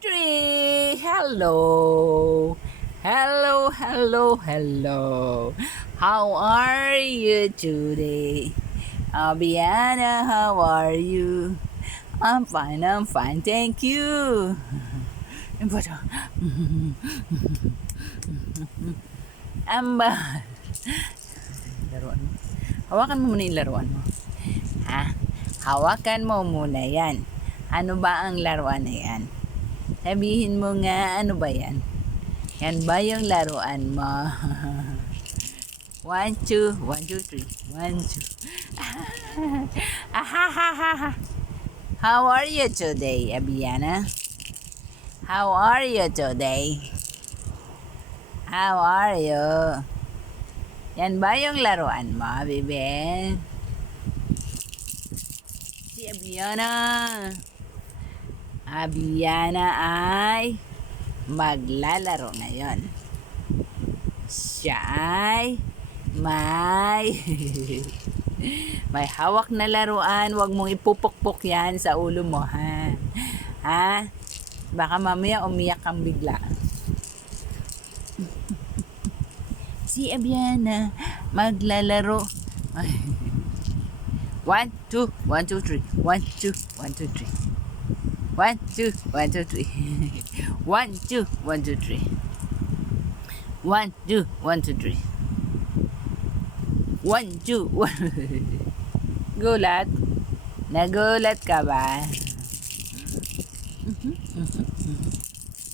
Tree! Hello! Hello, hello, hello. How are you today? Abiana, how are you? I'm fine, thank you. Ano ba ito? Amba. Laruan mo. Hawakan mo muna yung laruan mo. Ha? Hawakan mo muna yan. Ano ba ang laruan na yan? Sabihin mo nga, ano ba yan? Yan ba yung laruan mo? 1, 2, 1, 2, 3. 1, 2. How are you today, Abiana? How are you today? How are you? Yan ba yung laruan mo, bebe? Si Abiana. Abiana ay maglalaro ngayon. Siya ay may hawak na laruan. Huwag mong ipupukpok yan sa ulo mo, ha? Ha? Baka mamaya umiyak kang bigla. Si Abiana maglalaro. 1, 2, 1, 2, 3. 1, 2, 1, 2, 3. 1, 2, 1, 2, 3. 1, 2, 1, 2, 3. 1, 2, 1, 2, 3. 1, 2, 1. Gulat? Nagulat ka ba?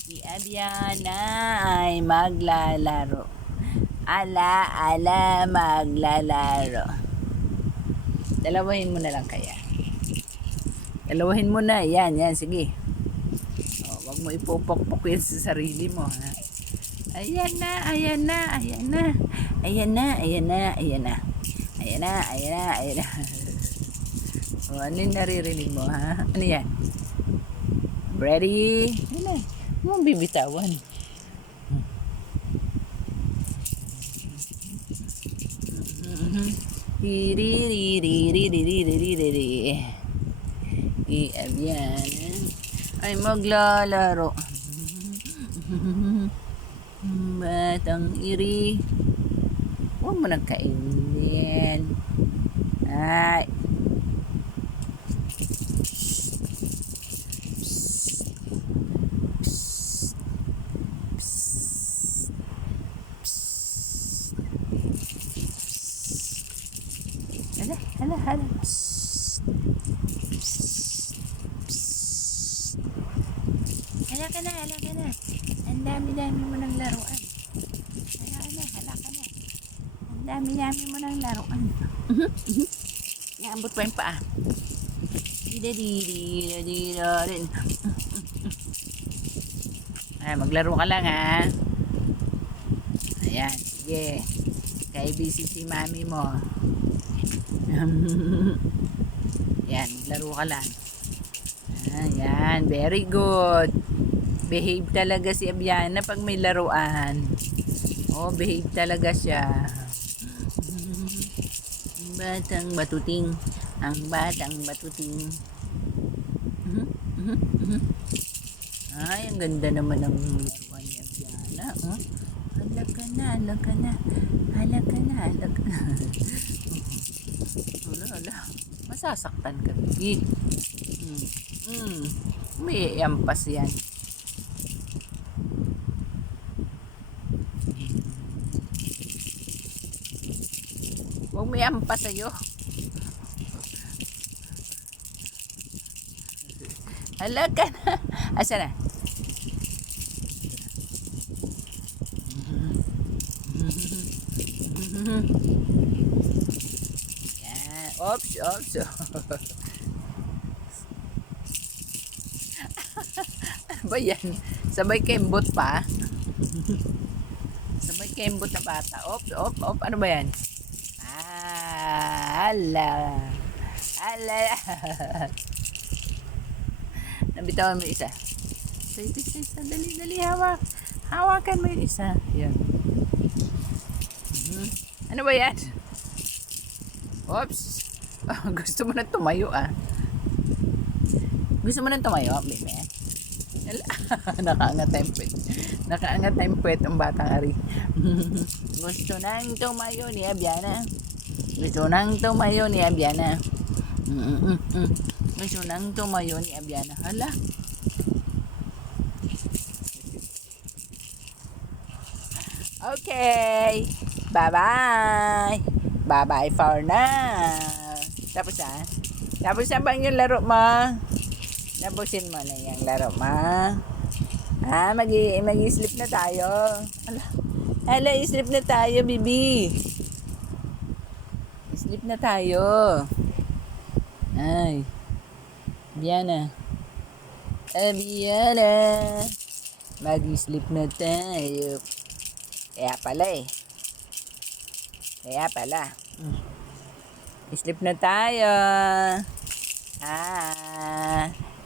Si Abiana ay maglalaro. Ala, maglalaro. Dalawahin mo na lang kaya. Dalawahin mo na. Yan, sige. O, wag mo ipopokpok yan sa sarili mo, ha? Ayan na. O, ano yung naririnig mo, ha? Ano yan? Ready? Ano na? Ano mong bibitawan? Abiana ay maglalaro. Batang iri. Huwag mo nang kainin. Ay. Hala. Hala ka na. Ang dami mo ng laruan. Hala ka na. Ang dami mo ng laruan. Naambot pa yung paa. Rin. Ay, maglaro ka lang, ha. Ayan, sige. Kaya busy si mami mo. Yan, maglaro ka lang. Ayan, very good. Behave talaga si Abiana pag may laruan. Oh, behave talaga siya. Ang batang batuting. Ay, ang ganda naman ng laruan ni Abiana. Oh. Hala ka na. Wala. Masasaktan ka. May yampas yan. Huwag may ampas sa'yo. Hala ka na. Asa na? Yan. Oops. Ano ba yan? Sabay kembot pa. Sabay kembot na bata. Oops. Ano ba yan? Hala. Nabitawan mo isa. Isa. Dali. Hawakan mo yung isa. Yan. Ano ba yan? Oops. Gusto mo na tumayo, ah. Gusto mo na tumayo, baby? Nakaangat tayong puwet. Nakaangat tayong puwet ang batang ari. Gusto nang tumayo ni Abiana. Gusto nang tumayo ni Abiana. Gusto nang tumayo ni Abiana. Hala. Okay. Bye-bye. Bye-bye for now. Tapos na? Tapos na bang yung laro mo? Tapusin mo na yung laro mo. Mag-i-sleep na tayo. Hala, i-sleep na tayo, bibi. Sleep na tayo. Ay. Biana. Biana. Mag-sleep na tayo. Kaya pala. Sleep na tayo.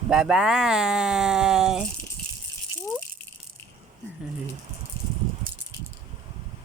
Bye-bye.